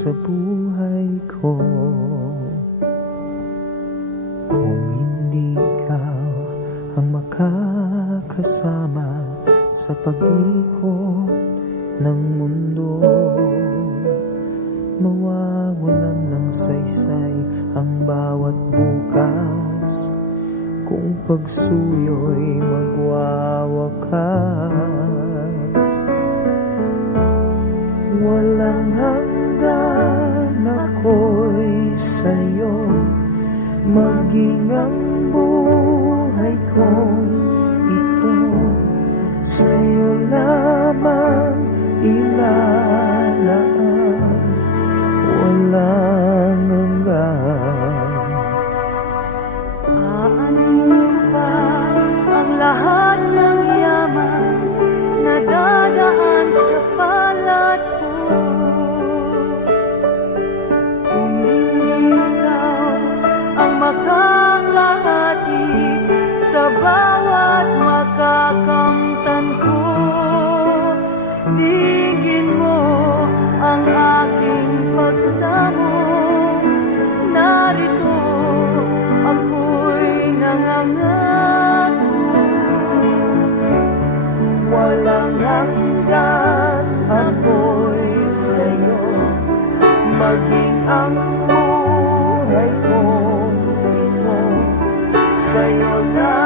sa buhay ko. Kung hindi ikaw ang makakasama sa pag-ikot ng mundo, mawawalan ng saysay ang bawat bukas kung pagsuyo'y magwawakas. Walang hanggan ako'y sa'yo, maging ang buhay kong ito sa'yo lamang ilalaan, walang hanggan. Aanin ko ba ang lahat ng yaman na dadaan sa palad ko? Kung hindi ikaw ang makakalahati sa bawat makakamtan ko, tigin mo ang aking pagsamo. Narito ako'y nangangako, Walang hanggan ako'y sa'yo, maging ang buhay kong ito sa'yo lang.